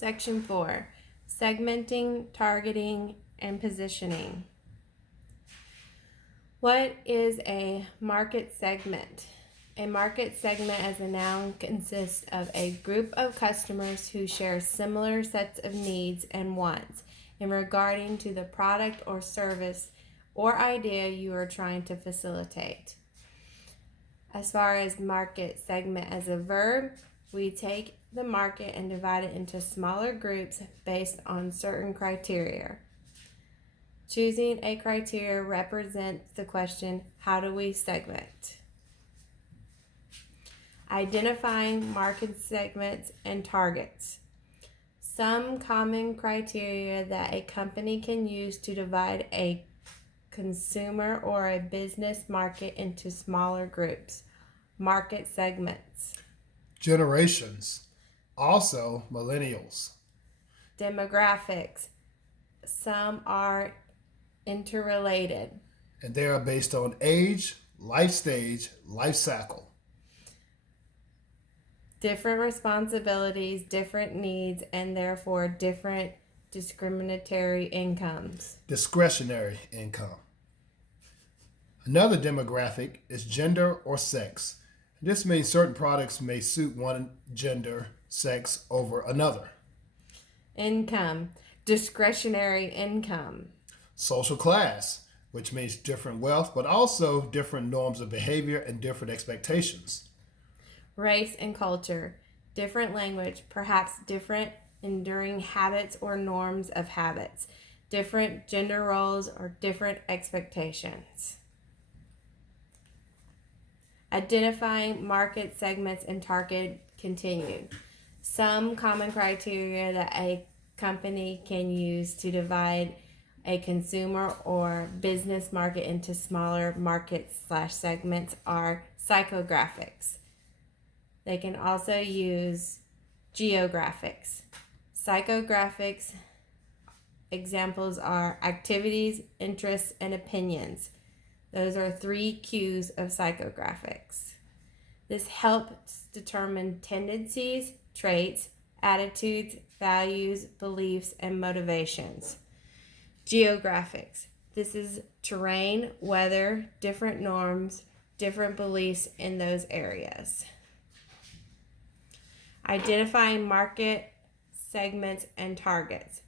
Section 4, segmenting, targeting, and positioning. What is a market segment? A market segment as a noun consists of a group of customers who share similar sets of needs and wants in regarding to the product or service or idea you are trying to facilitate. As far as market segment as a verb, we take the market and divide it into smaller groups based on certain criteria. Choosing a criteria represents the question, how do we segment? Identifying market segments and targets. Some common criteria that a company can use to divide a consumer or a business market into smaller groups. Market segments. Generations, also millennials. Demographics. Some are interrelated. And they are based on age, life stage, life cycle. Different responsibilities, different needs, and therefore different discriminatory incomes. Discretionary income. Another demographic is gender or sex. This means certain products may suit one gender, sex over another. Income, discretionary income. Social class, which means different wealth, but also different norms of behavior and different expectations. Race and culture, different language, perhaps different enduring habits or norms of habits, different gender roles or different expectations. Identifying market segments and target continued. Some common criteria that a company can use to divide a consumer or business market into smaller markets/segments are psychographics. They can also use geographics. Psychographics examples are activities, interests, and opinions. Those are 3 Q's of psychographics. This helps determine tendencies, traits, attitudes, values, beliefs, and motivations. Geographics. This is terrain, weather, different norms, different beliefs in those areas. Identifying market segments and targets.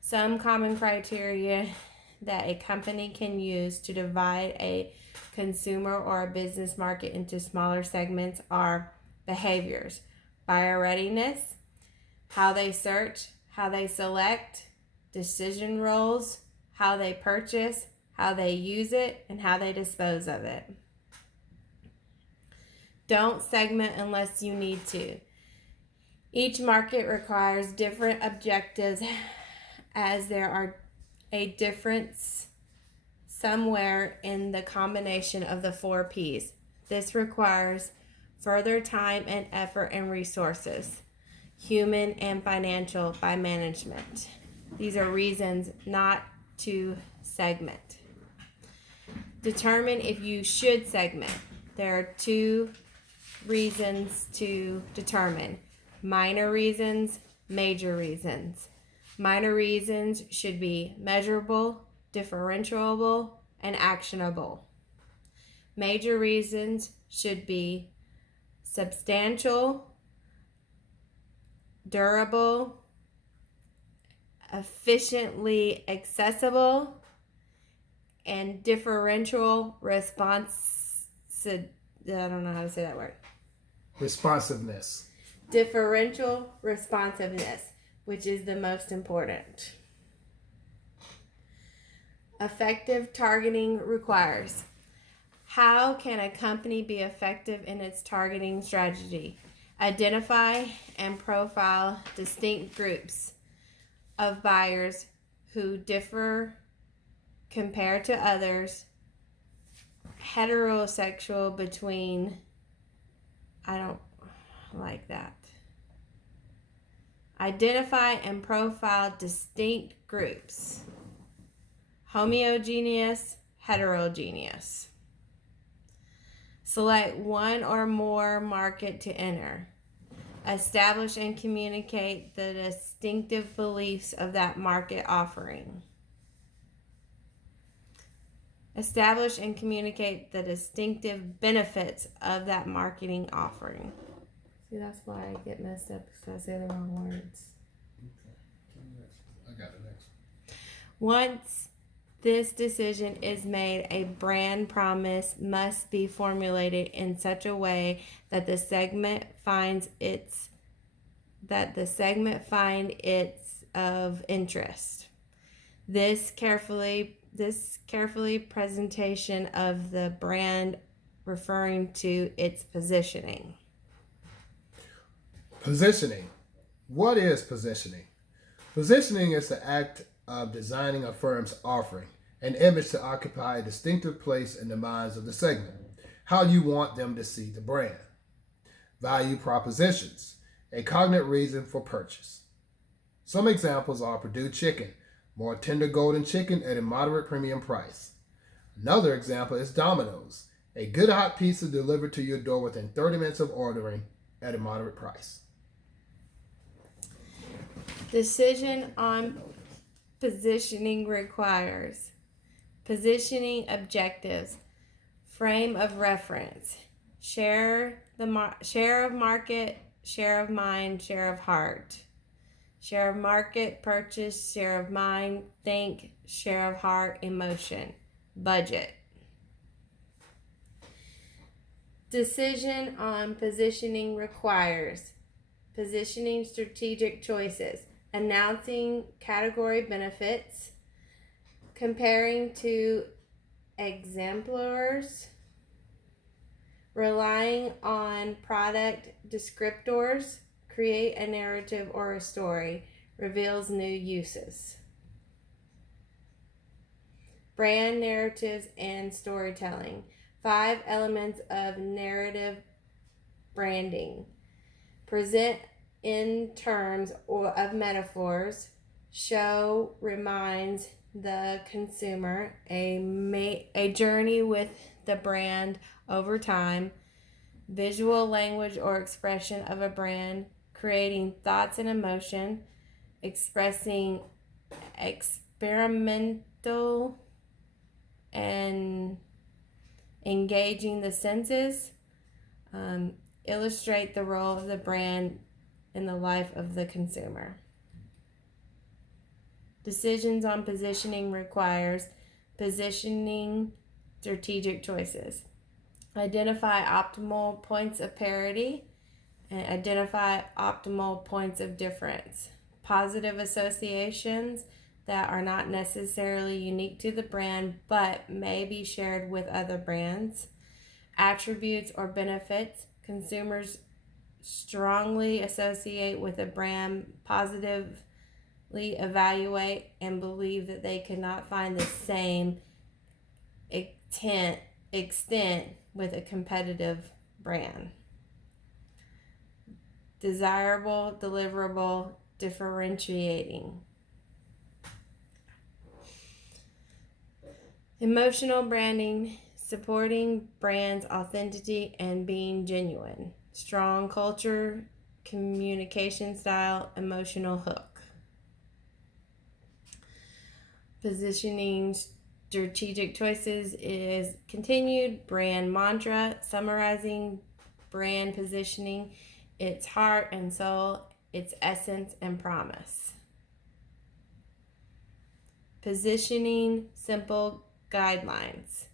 Some common criteria that a company can use to divide a consumer or a business market into smaller segments are behaviors, buyer readiness, how they search, how they select, decision roles, how they purchase, how they use it, and how they dispose of it. Don't segment unless you need to. Each market requires different objectives as there are a difference somewhere in the combination of the 4 P's. This requires further time and effort and resources, human and financial, by management. These are reasons not to segment. Determine if you should segment. There are 2 reasons to determine: minor reasons, major reasons. Minor reasons should be measurable, differentiable, and actionable. Major reasons should be substantial, durable, efficiently accessible, and differential response. I don't know how to say that word. Responsiveness. Differential responsiveness, which is the most important. Effective targeting requires. How can a company be effective in its targeting strategy? Identify and profile distinct groups of buyers who differ compared to others. Heterosexual between. I don't like that. Identify and profile distinct groups. Homogeneous, heterogeneous. Select one or more market to enter. Establish and communicate the distinctive beliefs of that market offering. Establish and communicate the distinctive benefits of that marketing offering. See, that's why I get messed up because I say the wrong words. I got it next. Once this decision is made, a brand promise must be formulated in such a way that the segment finds its of interest. This carefully presentation of the brand referring to its positioning. Positioning. What is positioning? Positioning is the act of designing a firm's offering, an image to occupy a distinctive place in the minds of the segment, how you want them to see the brand. Value propositions, a cognate reason for purchase. Some examples are Purdue Chicken, more tender golden chicken at a moderate premium price. Another example is Domino's, a good hot pizza delivered to your door within 30 minutes of ordering at a moderate price. Decision on positioning requires positioning objectives, frame of reference, share of market, share of mind, share of heart, share of market, purchase, share of mind, think, share of heart, emotion, budget. Decision on positioning requires positioning strategic choices, announcing category benefits, comparing to exemplars, relying on product descriptors, create a narrative or a story, reveals new uses. Brand narratives and storytelling. 5 elements of narrative branding. Present in terms of metaphors. Show reminds the consumer a journey with the brand over time. Visual language or expression of a brand, creating thoughts and emotion, expressing experimental and engaging the senses, illustrate the role of the brand in the life of the consumer. Decisions on positioning requires positioning strategic choices. Identify optimal points of parity and identify optimal points of difference. Positive associations that are not necessarily unique to the brand but may be shared with other brands. Attributes or benefits consumers strongly associate with a brand, positively evaluate and believe that they cannot find the same extent with a competitive brand. Desirable, deliverable, differentiating. Emotional branding, supporting brand's authenticity and being genuine. Strong culture, communication style, emotional hook. Positioning strategic choices is continued brand mantra, summarizing brand positioning, its heart and soul, its essence and promise. Positioning simple guidelines.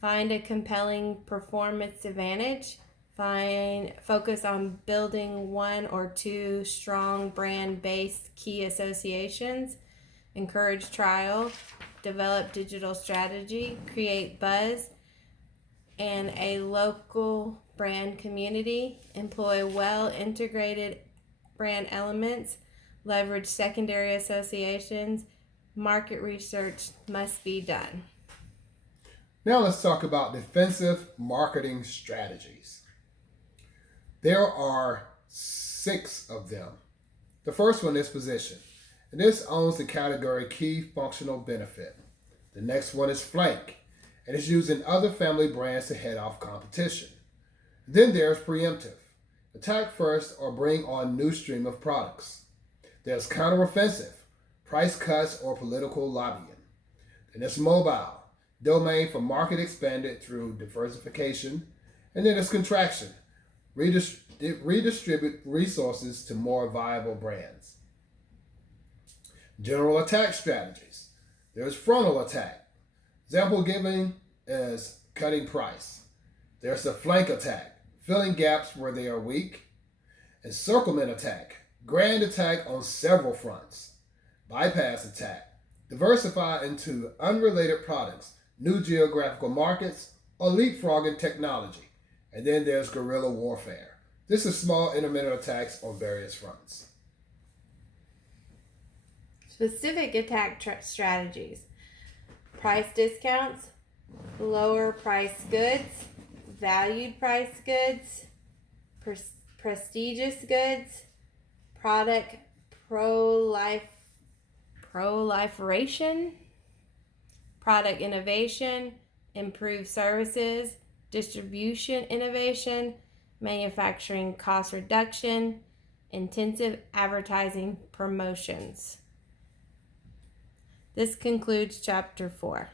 Find a compelling performance advantage. Focus on building 1 or 2 strong brand-based key associations. Encourage trial. Develop digital strategy. Create buzz and a local brand community. Employ well-integrated brand elements. Leverage secondary associations. Market research must be done. Now let's talk about defensive marketing strategies. There are 6 of them. The first one is position, and this owns the category key functional benefit. The next one is flank, and it's used in other family brands to head off competition. Then there's preemptive. attack first or bring on new stream of products. There's counteroffensive, price cuts or political lobbying. Then there's mobile, domain for market expanded through diversification. And then there's contraction, redistribute resources to more viable brands. General attack strategies. There's frontal attack. Example given is cutting price. There's the flank attack, filling gaps where they are weak. Encirclement attack, grand attack on several fronts. Bypass attack, diversify into unrelated products, new geographical markets, or leapfrogging technology. And then there's guerrilla warfare. This is small intermittent attacks on various fronts. Specific attack strategies: price discounts, lower price goods, valued price goods, prestigious goods, product proliferation, product innovation, improved services, distribution innovation, manufacturing cost reduction, intensive advertising promotions. This concludes chapter 4.